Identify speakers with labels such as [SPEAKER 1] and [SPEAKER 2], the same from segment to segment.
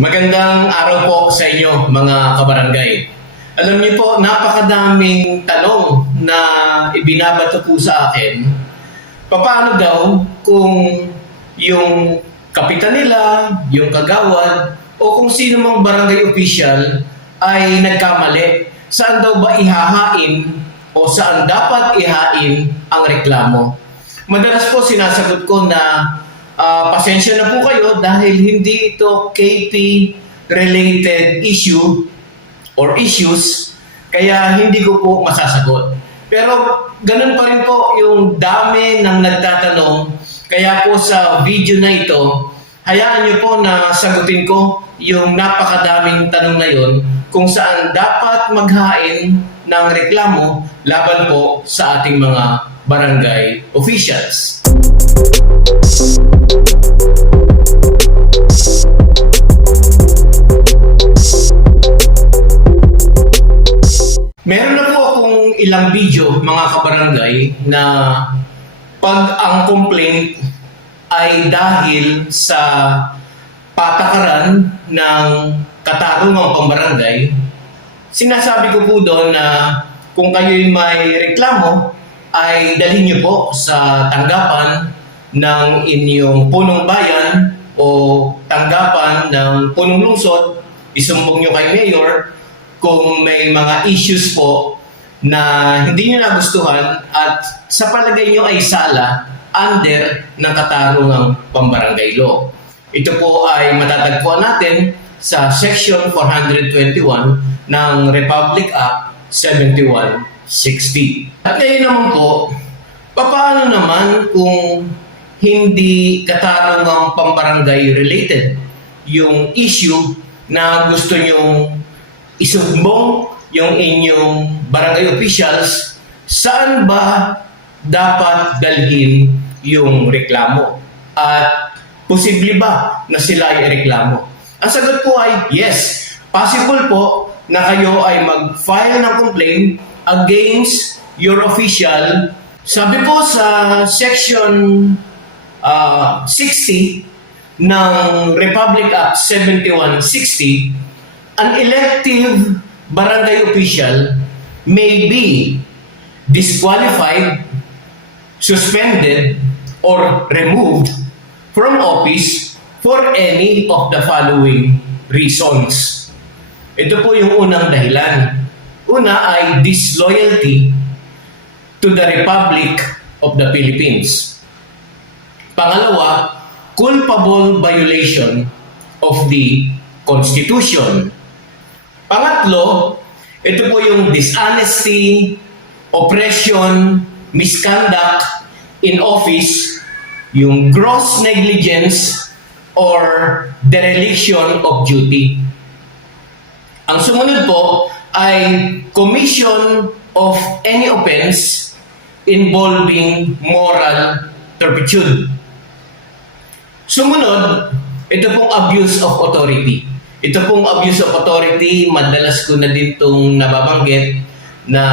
[SPEAKER 1] Magandang araw po sa inyo mga kabarangay. Alam niyo po, napakadaming tanong na ibinabato po sa akin. Paano daw kung yung kapitan nila, yung kagawad, o kung sino mang barangay official ay nagkamali? Saan daw ba ihahain o saan dapat ihain ang reklamo? Madalas po sinasagot ko na Ah, pasensya na po kayo dahil hindi ito KP related issue or issues kaya hindi ko po masasagot. Pero ganun pa rin po yung dami ng nagtatanong kaya po sa video na ito hayaan niyo po na sagutin ko yung napakadaming tanong na yon kung saan dapat maghain ng reklamo laban po sa ating mga barangay officials. Meron na po akong ilang video mga kabarangay na pag ang complaint ay dahil sa patakaran ng katarungang pambarangay, sinasabi ko po doon na kung kayo'y may reklamo, ay dalhin niyo po sa tanggapan ng inyong punong bayan o tanggapan ng punong lungsod, isumbong niyo kay mayor kung may mga issues po na hindi nyo nagustuhan at sa palagay nyo ay sala under ng katarungang pambarangay law. Ito po ay matatagpuan natin sa Section 421 ng Republic Act 7160. At ngayon naman po, paano naman kung hindi katarungang pambarangay related yung issue na gusto nyong isumbong yung inyong barangay officials, saan ba dapat dalhin yung reklamo? At posible ba na sila ay reklamo? Ang sagot po ay yes. Possible po na kayo ay mag-file ng complaint against your official. Sabi po sa section ah, 60 ng Republic Act 7160, an elective barangay official may be disqualified, suspended, or removed from office for any of the following reasons. Ito po yung unang dahilan. Una ay disloyalty to the Republic of the Philippines. Pangalawa, culpable violation of the Constitution. Pangatlo, ito po yung dishonesty, oppression, misconduct in office, yung gross negligence, or dereliction of duty. Ang sumunod po ay commission of any offense involving moral turpitude. Sumunod, ito pong abuse of authority. Ito pong abuse of authority, madalas ko na din itong nababanggit na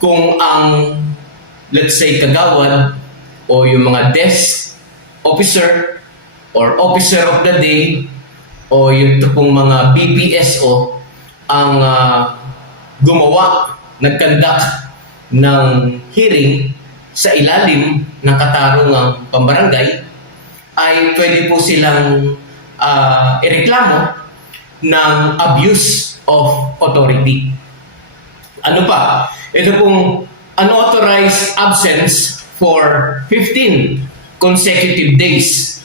[SPEAKER 1] kung ang, let's say, kagawad o yung mga desk officer or officer of the day o yung pong mga BPSO ang ah, gumawa, nag-conduct ng hearing sa ilalim ng katarungang pambarangay ay pwede po silang ah, ireklamo ng abuse of authority. Ano pa? Ito pong unauthorized absence for 15 consecutive days.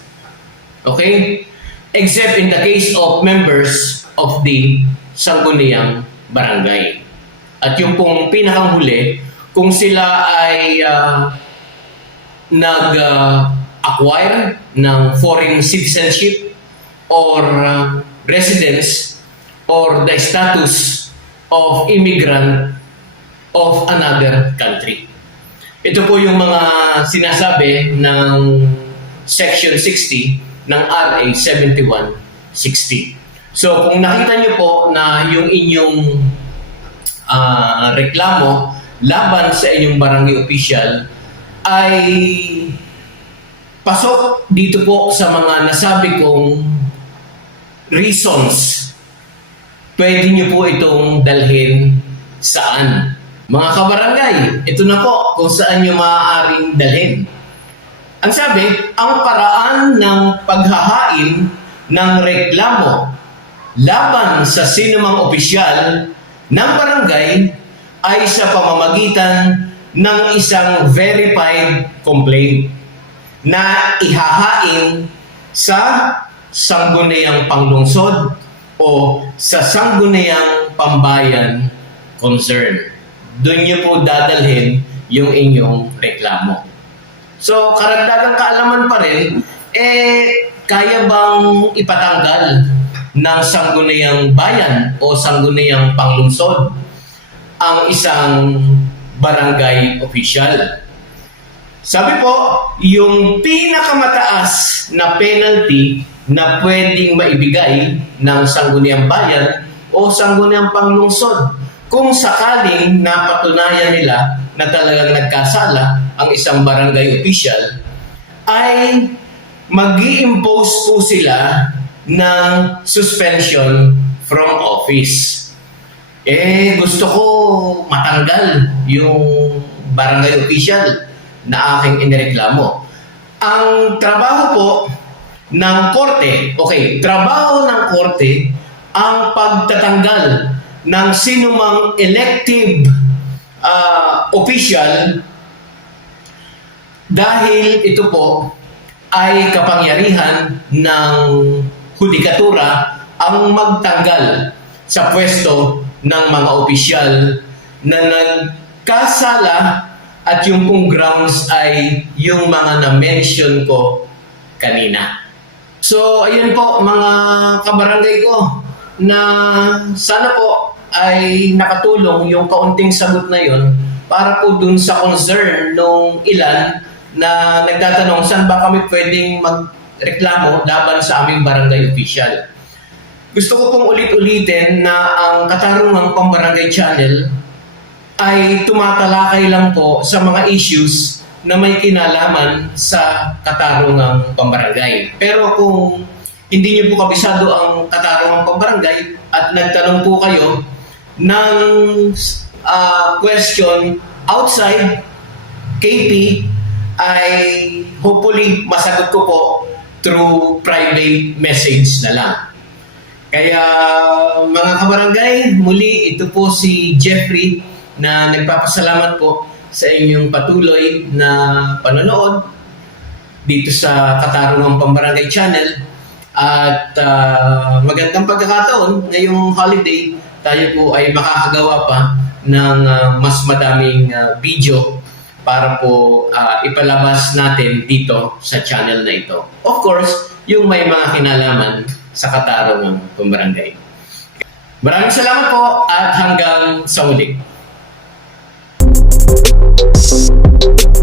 [SPEAKER 1] Okay? Except in the case of members of the Sangguniang Barangay. At yung pong pinakang huli, kung sila ay ah, nag-acquire ng foreign citizenship or uh, residence or the status of immigrant of another country. Ito po yung mga sinasabi ng Section 60 ng RA 7160. So kung nakita niyo po na yung inyong ah, reklamo laban sa inyong barangay official ay pasok dito po sa mga nasabi kong reasons pwede niyo po itong dalhin saan. Mga kabarangay, ito na po kung saan niyo maaaring dalhin. Ang sabi, ang paraan ng paghahain ng reklamo laban sa sinumang opisyal ng barangay ay sa pamamagitan ng isang verified complaint na ihahain sa sangguniang panglungsod o sa sangguniang pambayan concern. Doon niyo po dadalhin yung inyong reklamo. So, karagdagang kaalaman pa rin, eh, kaya bang ipatanggal ng sangguniang bayan o sangguniang panglungsod ang isang barangay official? Sabi po, yung pinakamataas na penalty na pwedeng maibigay ng sangguniang bayan o sangguniang panglungsod kung sakaling napatunayan nila na talagang nagkasala ang isang barangay official ay mag impose po sila ng suspension from office. Eh, gusto ko matanggal yung barangay official na aking inireklamo. Ang trabaho po ng korte, okay, trabaho ng korte ang pagtatanggal ng sinumang elective ah, official dahil ito po ay kapangyarihan ng hudikatura ang magtanggal sa pwesto ng mga opisyal na nagkasala at yung pong grounds ay yung mga na-mention ko kanina. So, ayun po mga kabarangay ko na sana po ay nakatulong yung kaunting sagot na yon para po dun sa concern nung ilan na nagtatanong saan ba kami pwedeng magreklamo laban sa aming barangay official. Gusto ko pong ulit-ulitin na ang Katarungang Pambarangay Channel ay tumatalakay lang po sa mga issues na may kinalaman sa katarungang pambarangay. Pero kung hindi niyo po kabisado ang katarungang pambarangay at nagtanong po kayo ng ah, question outside KP ay hopefully masagot ko po through private message na lang. Kaya mga kabarangay, muli ito po si Jeffrey na nagpapasalamat po sa inyong patuloy na panonood dito sa Katarungang Pambarangay Channel. At ah, magandang pagkakataon ngayong holiday, tayo po ay makakagawa pa ng ah, mas madaming ah, video para po ah, ipalabas natin dito sa channel na ito. Of course, yung may mga kinalaman sa Katarungang Pambarangay. Maraming salamat po at hanggang sa muli. Thank you.